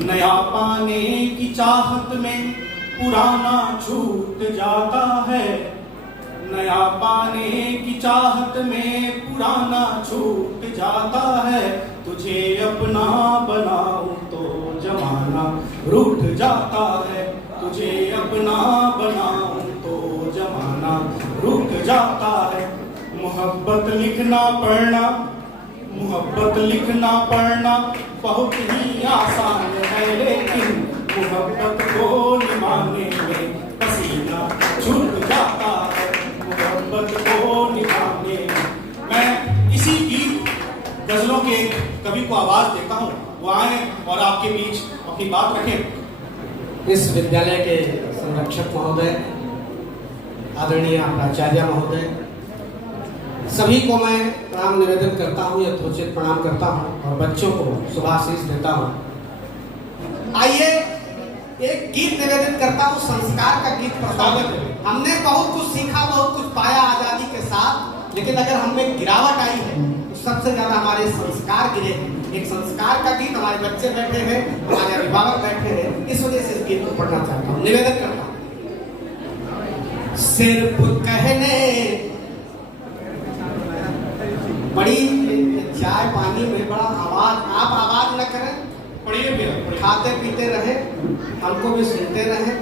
नया पाने की चाहत में पुराना छूट जाता है। नया पाने की चाहत में पुराना छूट जाता है। तुझे अपना बनाऊं तो जमाना रूठ जाता है। तुझे अपना बनाऊं तो जमाना रूठ जाता है। मोहब्बत लिखना पढ़ना, मोहब्बत लिखना पढ़ना बहुत ही आसान है, लेकिन मोहब्बत को निभाने में पसीना छूट जाता है। मोहब्बत को निभाने में मैं इसी गीत गजलों के कवि को आवाज देता हूँ, वो आए और आपके बीच अपनी बात रखें। इस विद्यालय के संरक्षक महोदय, आदरणीय प्राचार्य महोदय, सभी को मैं प्रणाम निवेदन करता हूँ, यथोचित प्रणाम करता हूँ और बच्चों को शुभाशीष देता हूँ। आइए एक गीत निवेदन करता हूँ, संस्कार का गीत प्रस्तावित है। हमने बहुत कुछ सीखा, बहुत कुछ पाया आजादी के साथ, लेकिन अगर हमें गिरावट आई है तो सबसे ज्यादा हमारे संस्कार गिरे हैं। एक संस्कार का गीत, हमारे बच्चे बैठे हैं, हमारे अभिभावक बैठे हैं, इस वजह से इस गीत को पढ़ना चाहता हूँ, निवेदन करता हूँ। सिर्फ कहने बड़ी चाय पानी में बड़ा आवाज, आप आवाज न करें, पढ़िए भैया, खाते पीते रहे, हमको भी सुनते रहे,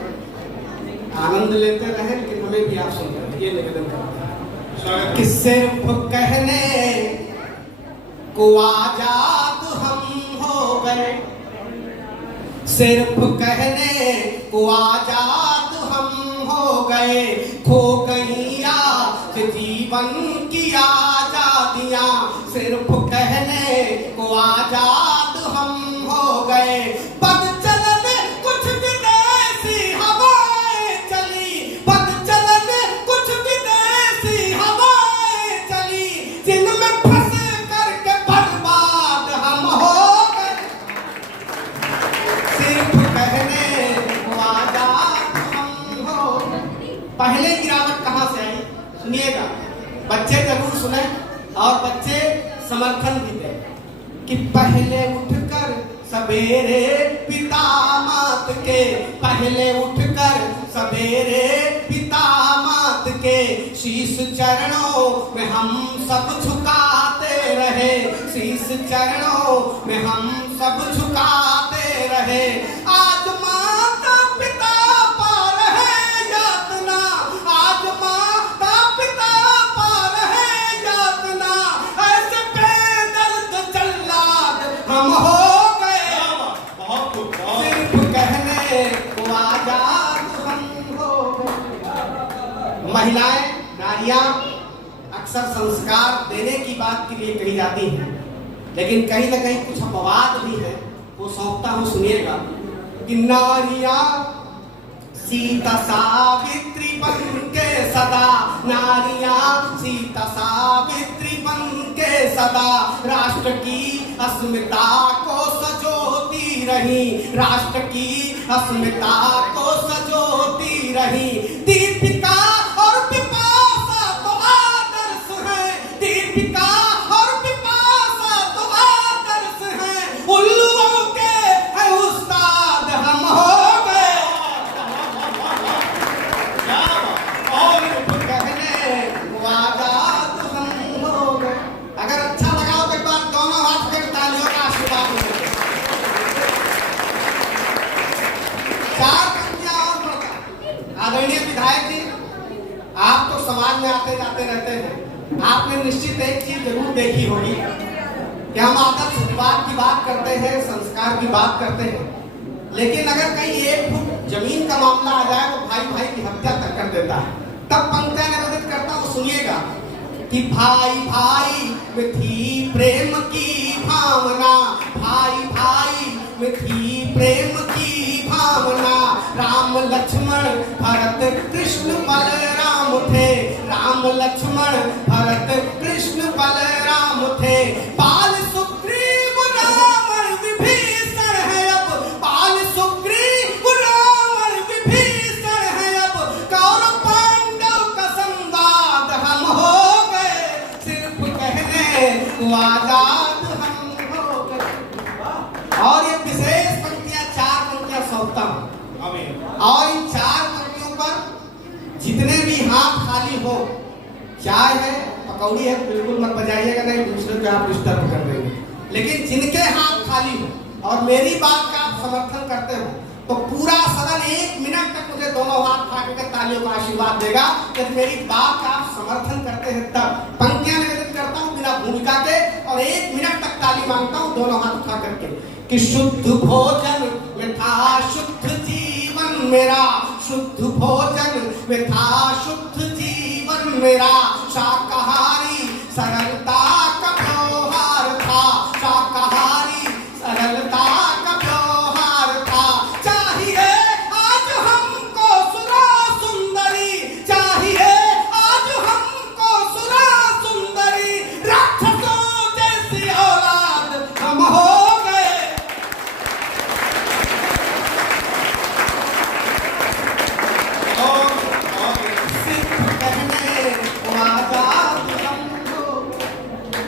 आनंद लेते रहे, लेकिन हमें भी आप सुनते रहे, ये निवेदन करते हैं कि सिर्फ कहने को आजाद हम हो गए, सिर्फ कहने को आजाद हम हो गए, खो गई आज जीवन की आजादियां, सिर्फ कहने को आजाद हम हो गए। पग चलन कुछ विदेशी हवाएं चली, पग चलन कुछ विदेशी हवाएं चली, जिनमें फंस करके बर्बाद हम हो गए, सिर्फ कहने को आजाद हम हो गए। पहले गिरावट कहां से आई सुनिएगा, बच्चे जरूर सुने और बच्चे समर्थन भी दें कि पहले उठकर सवेरे पिता मात के, पहले उठकर सवेरे पिता मात के शीश चरणों में हम सब झुकाते रहे, शीश चरणों में हम सब झुकाते रहे। आज माता पिता पा रहे यातना, आज माता पिता पा रहे यातना, ऐसे बेदर्द जल्लाद हम हो गए, सिर्फ कहने को आजाद हम हो गए। महिलाएं, नारियां अक्सर संस्कार देने की बात के लिए कही जाती हैं, लेकिन कहीं ना कहीं कुछ अपवाद भी है, वो सौंपता हूं, सुनिएगा कि नारियां सीता सावित्री बन के सदा, नारियां सीता सावित्री बन के सदा राष्ट्र की अस्मिता को सजोती रही, राष्ट्र की अस्मिता को सजोती रही। दीपिका और पिपासा तो आदर्श है, दीपिका और पिपासा तो आदर्श है, उल्लुओं के है उस्ताद हम हो गए, और कहने को आजाद हम हो गए। अगर अच्छा लगा तो एक बार दोनों हाथ कर तालियों का आशीर्वाद दीजिए। चार पंक्तियां और पढ़ता। आदरणीय विधायक जी, आप तो समाज में आते जाते रहते हैं, आपने निश्चित एक चीज जरूर देखी होगी कि हम आदर्शवाद की बात करते हैं, संस्कार की बात करते हैं, लेकिन अगर कहीं एक फुट जमीन का मामला आ जाए तो भाई भाई की हत्या तक कर देता है। तब पंक्तियां निवेदित करता हूं, सुनिएगा कि भाई भाई में थी प्रेम की भावना, भाई भाई में थी प्रेम की भावना, राम लक्ष्मण भरत कृष्ण बलराम थे, राम लक्ष्मण भरत कृष्ण बलराम थे। बाल सुग्रीव रावण विभीषण है अब, बाल सुग्रीव रावण विभीषण है अब, कौरव पांडव का संवाद हम हो गए, सिर्फ कहने को आजाद हम हो गए। और ये विशेष पंक्तियां आमीन। और इन 4 पंक्तियों पर जितने भी हाथ खाली हो, चाय है, पकौड़ी है, बिल्कुल मत बजाइएगा, नहीं दूसरे को आप डिस्टर्ब कर देंगे। लेकिन जिनके हाथ खाली हो और मेरी बात का आप समर्थन करते हो, तो पूरा सदन 1 मिनट तक मुझे दोनों हाथ उठा के तालियों का आशीर्वाद देगा। यदि मेरी बात का आप समर्थन करते हैं तब पंक्तियां निवेदन करता हूँ बिना भूमिका के, और 1 मिनट तक ताली मांगता हूँ दोनों हाथ उठा करके कि शुद्ध भोजन में था शुद्ध जीवन मेरा, शुद्ध भोजन में था शुद्ध जीवन मेरा, शाकाहारी सरलता का व्यवहार था, शाकाहारी सरलता का व्यवहार था। चाहिए आज हमको सुरा सुंदरी, चाहिए आज हमको सुरा सुंदरी, राक्षसों जैसी औलाद हम हो गए।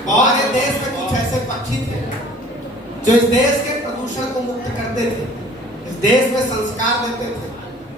हमारे देश में कुछ ऐसे पक्षी थे जो इस देश के प्रदूषण को मुक्त करते थे, इस देश में संस्कार देते थे।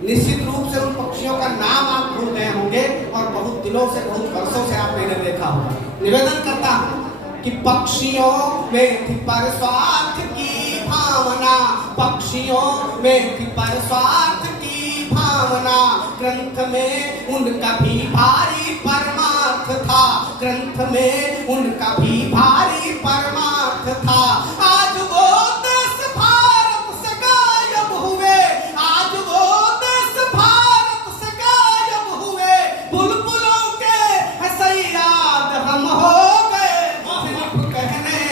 निश्चित रूप से उन पक्षियों का नाम आप भूल गए होंगे और बहुत दिनों से, बहुत वर्षों से आपने इन्हें देखा होगा। निवेदन करता हूं कि पक्षियों में थी परस्वार्थ की भावना, पक्षियों में थी परस्वार्थ की भावना, ग्रंथ में उनका भी भारी परमार्थ था, ग्रंथ में उनका भी भारी परमार्थ था। आज वो देश भारत से गायब हुए, आज वो देश भारत से गायब हुए, बुलबुलों के ऐसे याद हम हो गए, सिर्फ कहने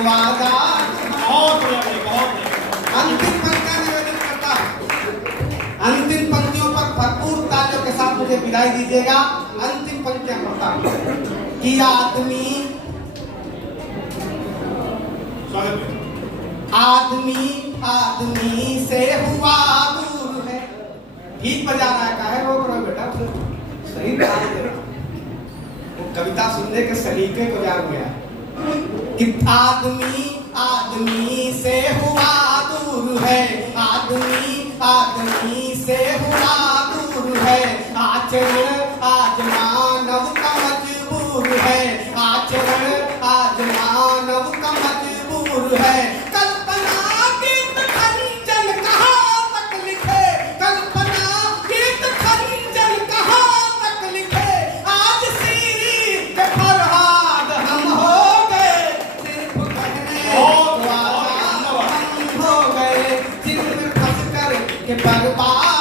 वादा। अंतिम पंक्तियां निवेदन करता हूं, अंतिम पंक्तियों पर भरपूर तालियों के साथ मुझे विदाई दीजिएगा। अंतिम पंक्तियां पढ़ता हूं कि आदमी से हुआ दूर है। ठीक बजा रहा है, काहे रोक रहे हो बेटा, सही ध्यान दे रहा। वो कविता सुनने के सलीके को जान गया कि आदमी से हुआ दूर है, आदमी से हुआ दूर है, आचरण आज मानव का मजबूर है, आचरण आज मानव का मजबूर है। कल्पना गीत खंजन कहाँ तक लिखे, कल्पना गीत खंजन कहाँ तक लिखे, आज सीरी के फरहाद हम हो गए, सिर्फ कहने वाला हम हो गए, दिल में फंस कर के बर्बाद